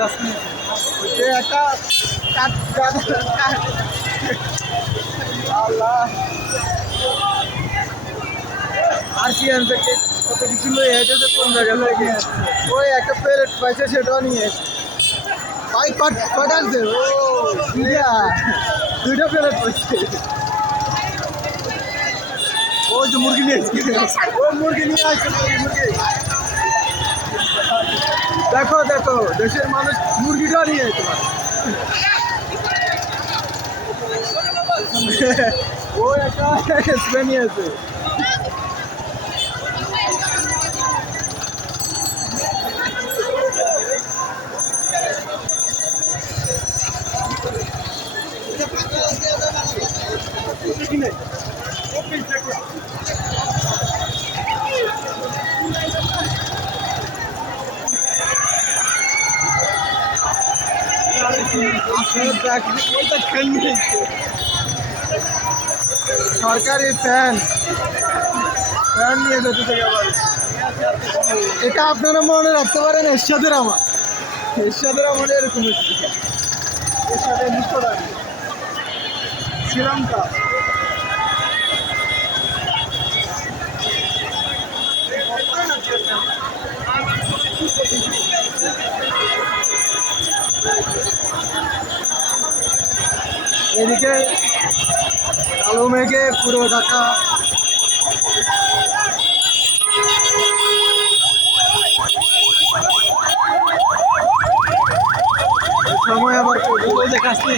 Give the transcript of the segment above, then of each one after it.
একটা আল্লাহ আর কি আনছে কত কিছু লয়ে এসেছে কোন জায়গা থেকে ওই একটা প্লেট পাইছে সেটাও নিয়ে ভাই কট আনছে ও দুইটা প্লেট পাইছে ওই যে মুরগি নিয়ে ওই মুরগি নিয়ে আসছে মুরগি দেখো দেখো দেশের মানুষ মুরগিটাও নিয়ে তোমার ও একটা স্প্রে নিয়েছে সরকারি ফ্যান নিয়ে যেতে থেকে আবার এটা আপনারা মনে রাখতে পারেন এরশাদের আমার এরকম এরশাদের শ্রীলঙ্কা এদিকে কালো মেঘে পুরো ঢাকা সময় আবার দেখাচ্ছি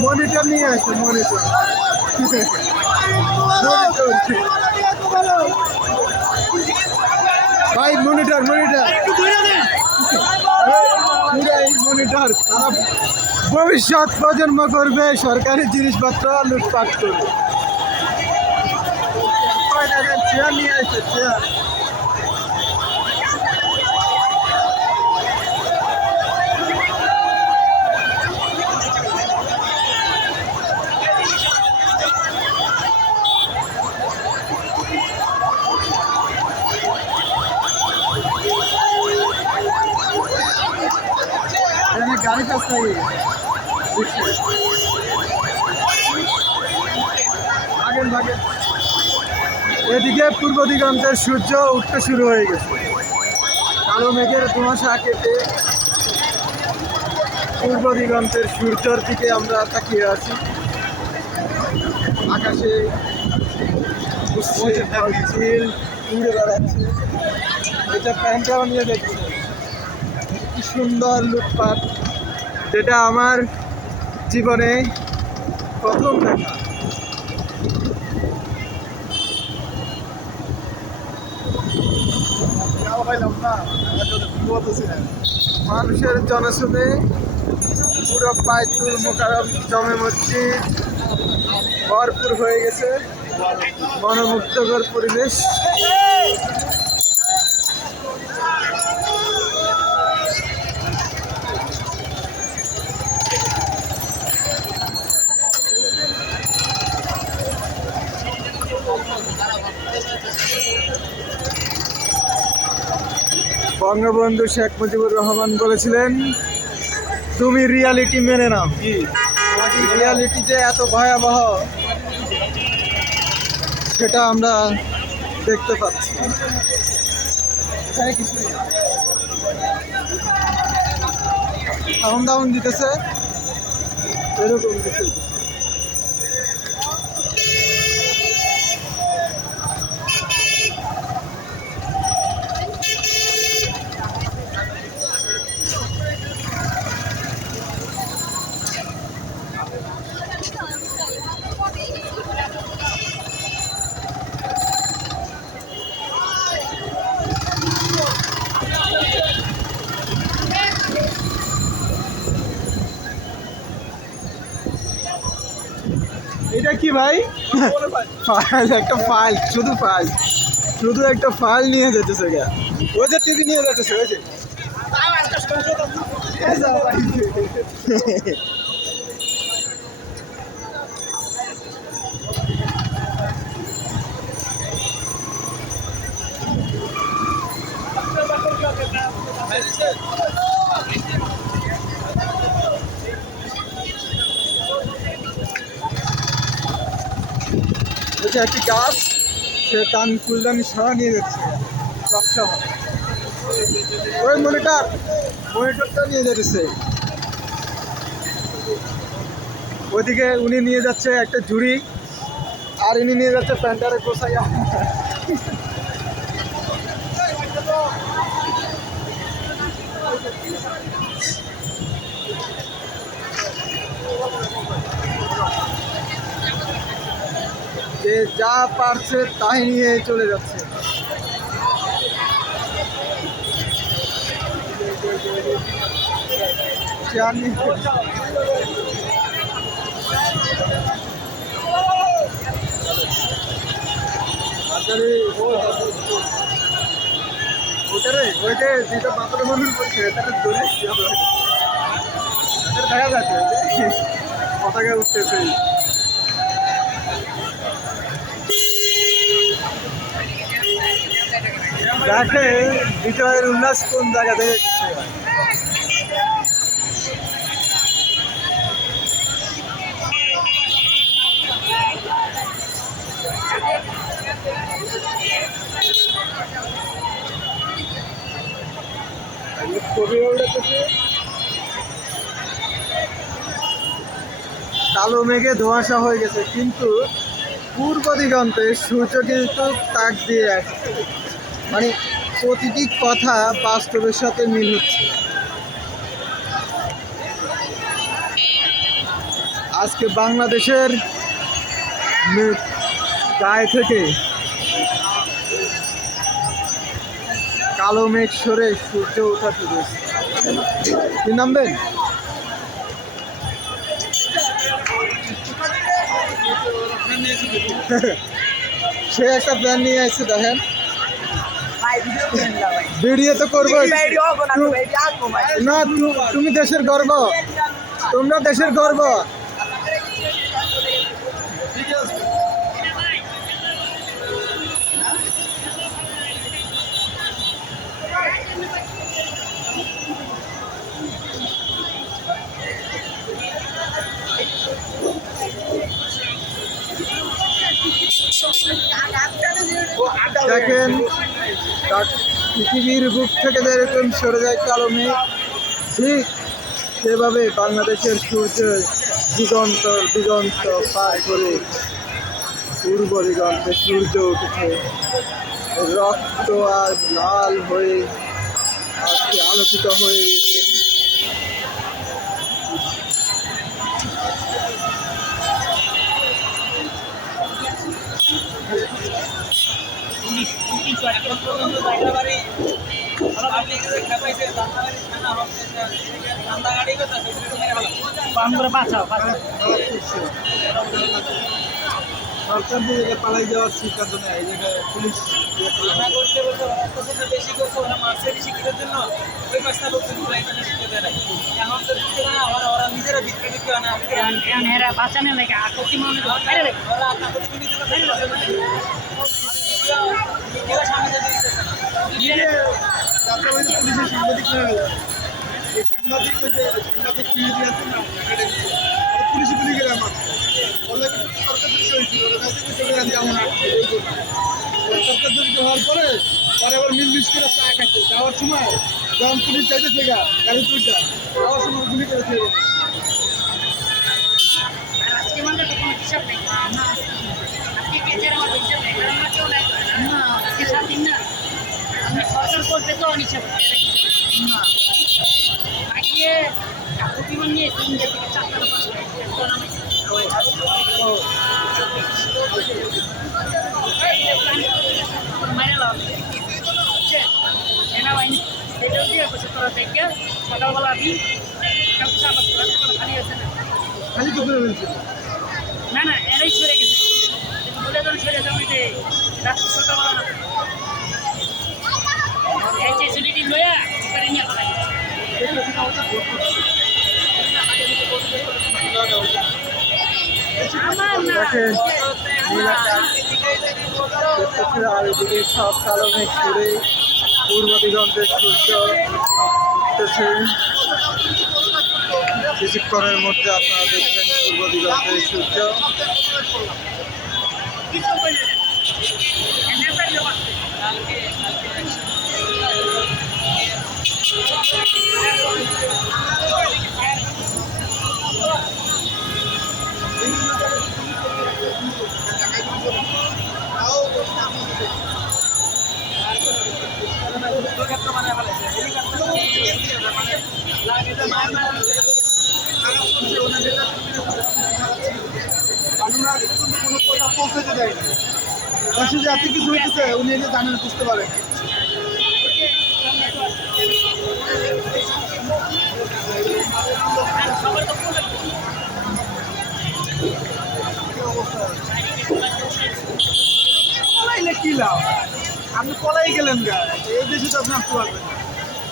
মনিটর নিয়ে আসছে মনিটর ভাই মনিটর তারা ভবিষ্যৎ প্রজন্ম করবে সরকারি জিনিসপত্র লুটপাট করবে চেয়ার নিয়ে আসছে চেয়ার গাড়ি কাজটাই ভাগেন এদিকে পূর্ব দিগন্তের সূর্য উঠতে শুরু হয়ে গেছে কালো মেঘের ধোঁয়াশা কেটে পূর্ব দিগন্তের সূর্যের দিকে আমরা তাকিয়ে আছি আকাশে উড়ে বেড়াচ্ছে এটা প্যান্টটাও নিয়ে দেখছি কি সুন্দর লুটপাট যেটা আমার জীবনে প্রথম দেখা মানুষের জনশ্রুতে পুরো বাইতুল মোকাররম জামে মসজিদ ভরপুর হয়ে গেছে মনোমুগ্ধকর পরিবেশ বঙ্গবন্ধু শেখ মুজিবুর রহমান বলেছিলেন তুমি রিয়ালিটি মেনে নাও রিয়ালিটি যে এত ভয়াবহ সেটা আমরা দেখতে পাচ্ছি ডাউন দিতেছে এরকম কিছু এটা কি ভাই? ফাইল, একটা ফাইল, শুধু ফাইল। শুধু একটা ফাইল নিয়ে যেতেছে গা, ওই যে টিভি নিয়ে যেতেছে ওই যে। একটি গাছ, সে টান ফুলদানি সরা নিয়ে যাচ্ছে সব। ওই মনিটরটা নিয়ে যাচ্ছে। ওইদিকে উনি নিয়ে যাচ্ছে একটা ঝুড়ি, আর ইনি নিয়ে যাচ্ছে প্যান্টারে গোসাইয়া। যে যা পারছে তাই নিয়ে চলে যাচ্ছে। ওটারে ওই যে যেটা পাথরের মানুষ বলছে এটাকে ধরে দেখা যাচ্ছে পতাকা উঠতেছে। দেখে বিজয়ের উল্লাস কোন জায়গা থেকে। কালো মেঘে ধোঁয়াশা হয়ে গেছে, কিন্তু পূর্ব দিগন্তে সূর্য কিন্তু তাক দিয়ে আসছে। মানে প্রতিটি কথা বাস্তবের সাথে মিল হচ্ছে। আজকে বাংলাদেশের গায়ে থেকে কালো মেঘ সরে সূর্য ওঠা শুরু হয়েছে। কি নামবেন? সে একটা প্ল্যান নিয়ে আসছে, দেখেন ভিডিও তো করবো না। তুমি দেশের গর্ব, তোমরা দেশের গর্ব। দেখেন পৃথিবীর বুক থেকে যেরকম সরে যায় কালো মেঘ, ঠিক সেভাবে বাংলাদেশের সূর্য দিগন্ত দিগন্ত পার করে পূর্ব দিগন্তে সূর্য উঠেছে। রক্ত আর লাল হয়ে আজকে আলোকিত হয়ে গেছে। সরকার থেকে পালাই যাওয়ার সিদ্ধান্ত নেয়, এই জায়গায় পুলিশ বেশি করছে, ওরা মার্চের শিক্ষিতের জন্য ওই পাঁচটা লোক ওরা নিজেরা বিক্রি বিক্রি হয় না, বাঁচানো লাগে আকতি মনে পুলিশের সাংবাদিক পুলিশ গুলি গেলে আমার সরকার জড়িত হওয়ার পরে তারা আবার মিলমিশ করে চা খাচ্ছে। যাওয়ার সময় যখন পুলিশ চাইতেছে গাড়ি তুলটা, যাওয়ার সময় গুলি করেছে। সরকার করবে তো অনিচ্ছা আগে বিমান নিয়ে ইন্ডিয়া থেকে 4টা 5টা মারা সেনাবাহিনী সেটাও দিয়ে বসে তোরা থেকে সকালবেলা আমি খালি আছে না, খালি তো করে ফেলছে। না এরাই সরে গেছে বলে সরে যাবে রাত্রি সকালবেলা এই যে ছুরিটি লইয়া করে নিয়ে ফেলাই আমার না দেখেন নীল আকাশ দেখতেছি, আর এদিকে সব কালো মেঘ করে পূর্ব দিগন্তে সূর্য উঠতেছে। কিছুক্ষণের মধ্যে আপনারা দেখবেন পূর্ব দিগন্তে সূর্য। কিছু বলে নেতা জমা এত কিছু হইতেছে, উনি এটা জানেন, বুঝতে পারেন। পলাইলে কি লাভ? আপনি পলাই গেলেন গা, এই দেশে তো আপনি আসতে পারবেন না।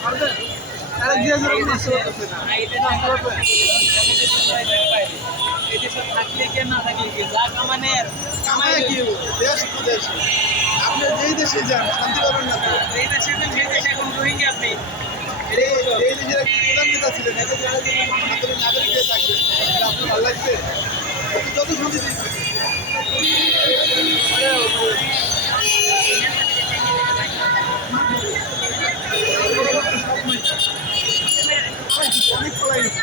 পারবেন? আরেক দিয়ে যেরকম আসতে পারতেছে না। আসতে পারবেন? কামায় কি? দেশ তো দেশ। আপনি যেই দেশে যান শান্তি পাবেন না তো। এই দেশের একটি প্রধান নেতা ছিলেন, এতে যারা যে আমাদের নাগরিক হয়ে থাকবেন, এটা আপনার ভালো লাগছে? আপনি যত শান্তি দিচ্ছেন অনেক পলাই গেছে।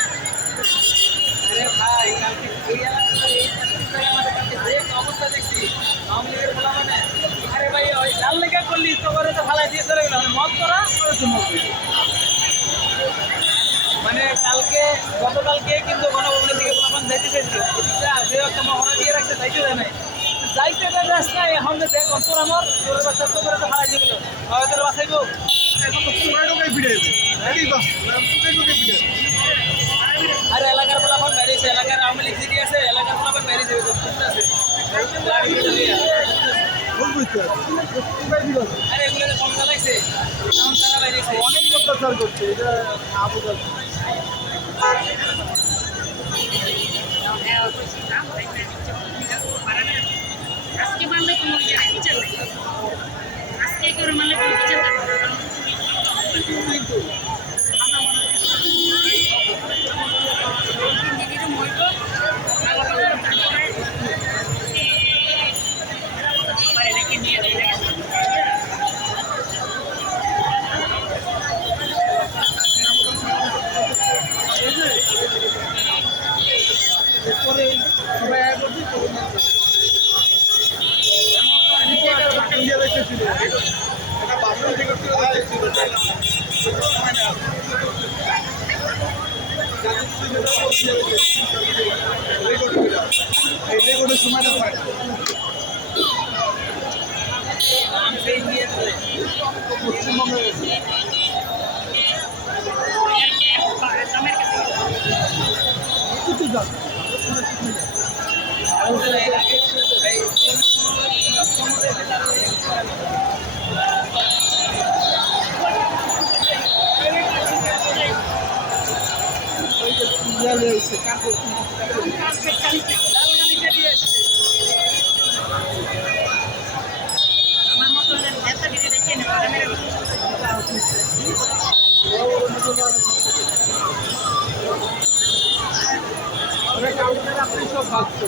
মানে গতকালকে কিন্তু গণভবনের দিকে বলাবান যাইতে চাইছিল, যে একটা মহড়া দিয়ে রাখছে যাইতে দেয় নাই, যাইতে দেয় রাস্তা এখন যে দেখ অন্তর আমার তোর বাচ্চা তো করে তো হারাই দিয়ে গেল, তোর বাঁচাইবো এখন তো পুরাই ঢোকাই ফিরে যাবে। একই বাস, পুরাই ঢোকাই ফিরে যাবে। আর এলাকার বলাবান বেরিয়েছে, এলাকার আওয়ামী লীগ সিটি আছে, এলাকার বলাবান বেরিয়েছে আছে বুঝবই তো, পুরাই ফিরে যাবে। আর এগুলো কম চালাইছে এখন তারা বেরিয়েছে। অনেক অত্যাচার করছে, এটা না বোঝা যায়। আজকে মানলে কোনো জায়গায় বিচার নেই আজকে করে মানলে কোনো বিচার থাকবে না নিয়ে এরপরে সবাই আয় করছে, ইন্ডিয়া দেখতেছিল, এটা বাসন থেকে এই রেকর্ডের সময়টা পায় না। পশ্চিমবঙ্গে গেছে আমের কাছে কিছু যান আমার মতো নেতা গিয়ে দেখে নেই আমের আপনি সব ভাবছো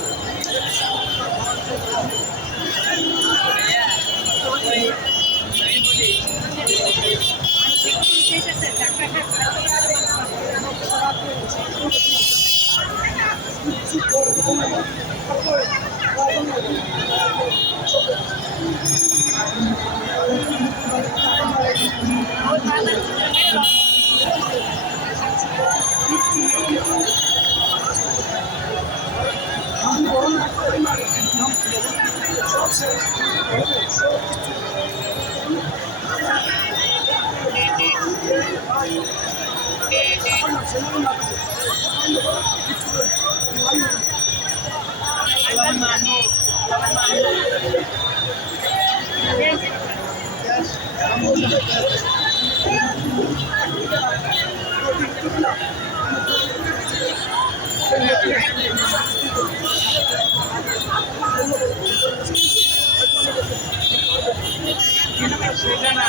সেটা না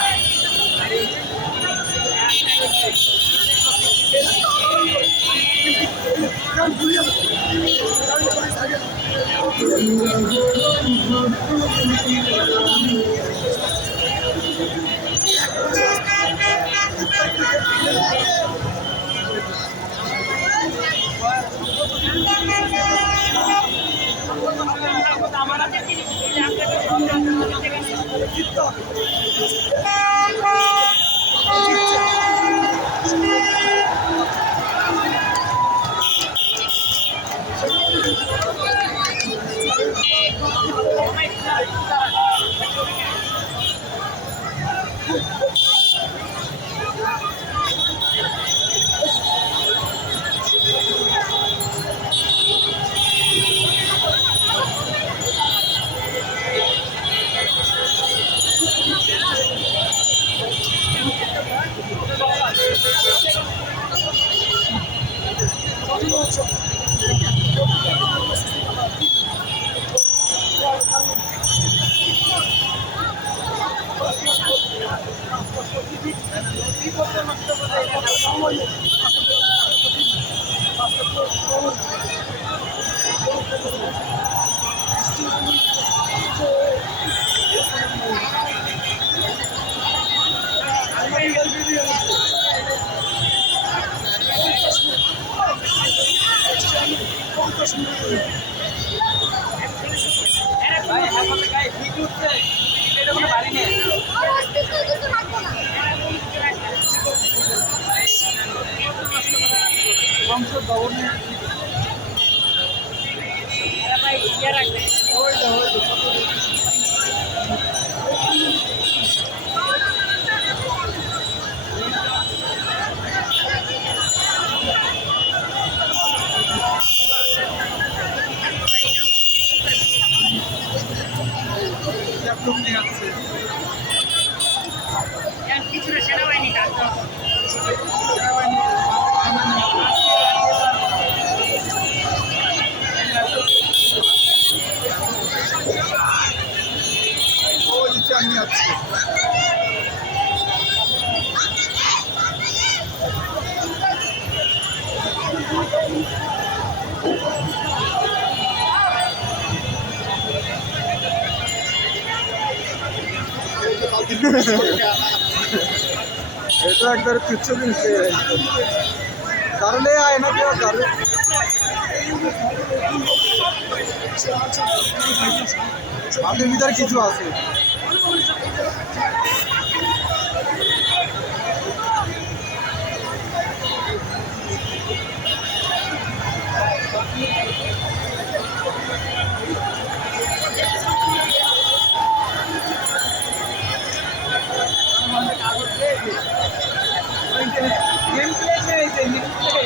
ভাই এখন গায়ে হিট উঠছে এটা কোনো বাড়ি নেই বংশ ভবনে ভাই ইয়ে রাখবে কিছুটা সেনাবাহিনী কাজ এটা একবার তুচ্ছ জিনিস কারণে আয় না কেউ কারণ মাটির ভিতরে কিছু আছে गेम प्ले में ऐसे गेम प्ले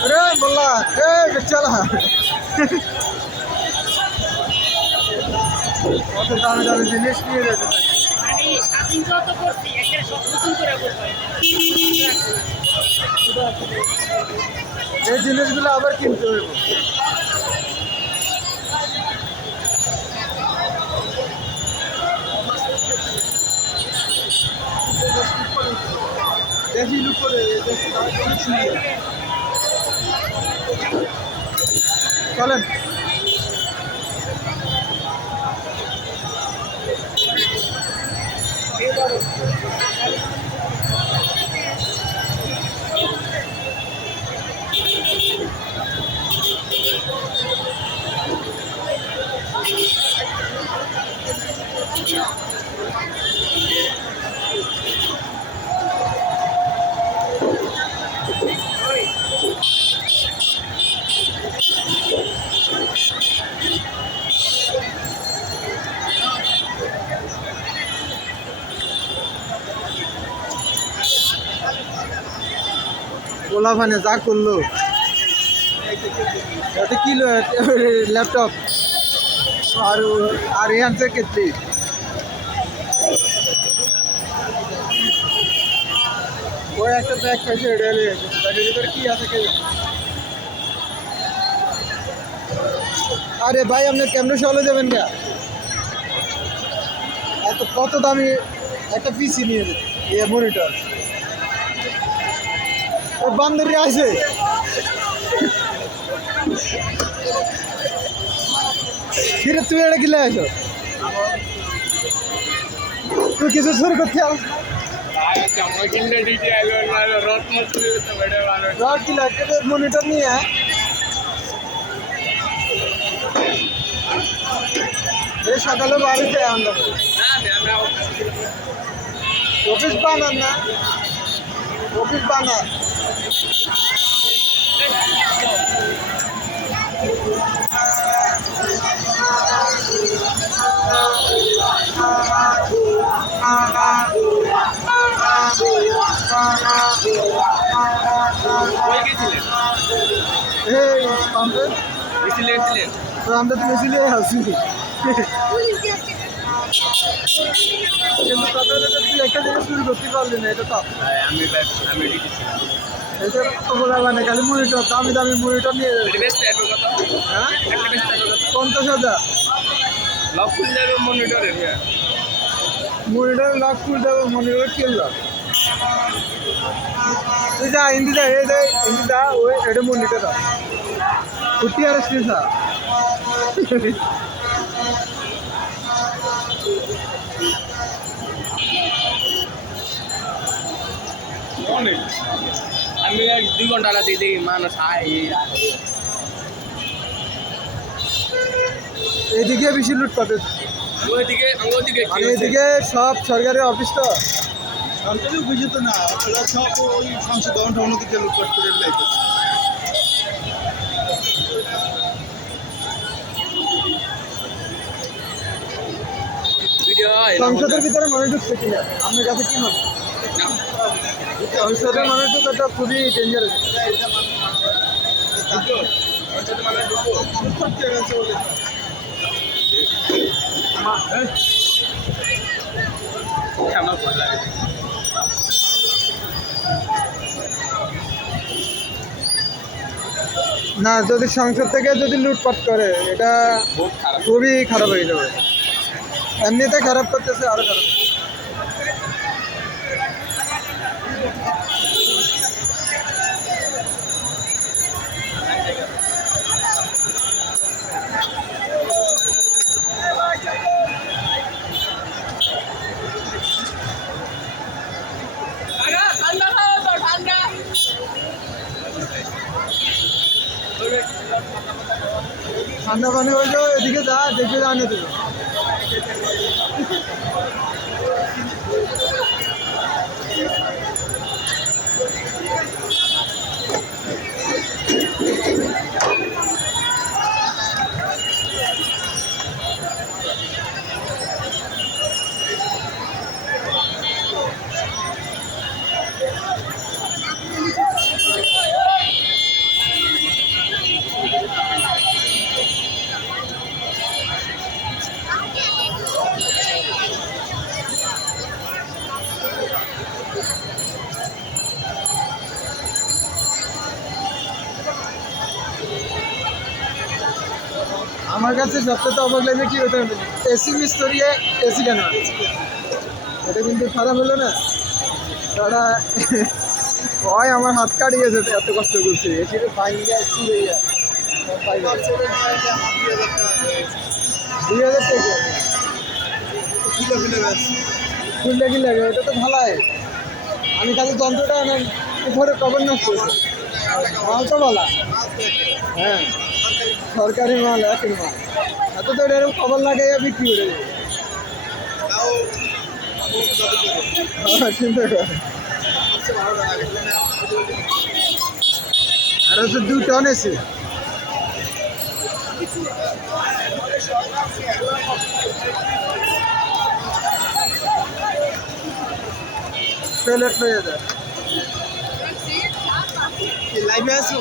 अरे बोला चला কত দামি দামি জিনিস নিয়ে যেতে আমি স্বাধীন যত করছি একটা সব নতুন করে করবো এই জিনিসগুলো আবার কিনতে হবে দেখি লুক করে চলেন পোলাপানে যা করলো, এটা কি ল্যাপটপ আর আর এই আনছে কেটলি। ওই একটা ব্যাগ পাইছে, এটা ব্যাগের ভিতরে কি আছে কে জানে। আরে ভাই আপনার ক্যামেরা সহলে যাবেন না, এত কত দামি একটা পিসি নিয়ে মনিটর। ও বান্দরি আছে, ফিরে তুমি এটা গিলে আসো, তুই কিছু শুরু করতে আস। রড কি লাগবে মনিটর নিয়ে এই সকালে বাড়িতে আমরা অফিস বানান না, অফিস বানান। এই পাম্পে আমরা তো গেছিলে আসি, কিন্তু কথা হলো যে তুই একটা জায়গায় শুরু করতে পারলি না, এটা তো এটা তো বলা মানে খালি মনিটর, দামি দামি মনিটর নিয়ে যাবে। হ্যাঁ 50,000 মনিটর লক খুলে দেবো, মনিটর কিনল তুই যা হিন্দি যা হিন্দি যা ওই এটা মনিটর কুটি আর স্ক্রিন সা আমি 2 ঘন্টা লাগে দিই মানুষ এইদিকে বেশি লুট পাবে, এদিকে সব সরকারি অফিস তো সরকারি অভিযোগ না, ওরা সব ওই সংসদ ভবনটা অন্যদিকে লুটপাট করে লাইছে। সংসদের ভিতরে মানুষ ঢুকছে কিনা আপনার কাছে কি মনে? সংসদের মানুষ ঢুকাটা খুবই ডেঞ্জারাস। না যদি সংসদ থেকে যদি লুটপাট করে এটা খুবই খারাপ হয়ে যাবে, এমনিতে খারাপ করতেছে আরো খারাপ। ঠান্ডা পানি হয়ে যাও, এদিকে যা দেখে জানে তুমি। আমার কাছে সবচেয়ে অবাক লাগে কি হতে হবে, এসি মিস করিয়ে এসি কেন আনছে? এটা কিন্তু খারাপ হলো না, তারা হয় আমার হাত কাটিয়েছে এত কষ্ট করছে, এসির ফাইন দেওয়া কি হয়ে যায় 2,000 টাকা খুললে কি লাগে? ওটা তো ভালাই, আমি খালি যন্ত্রটা উপরে কবর নষ্ট করছি, মাল তো ভালা। হ্যাঁ সরকারি মাল, একই মাল, এত তো এরকম খবর লাগাইয়া বিক্রি করে দেবে। চিন্তা কর, আর হচ্ছে 2 টন এসে প্লেট হয়ে যায়। লাইভে আছো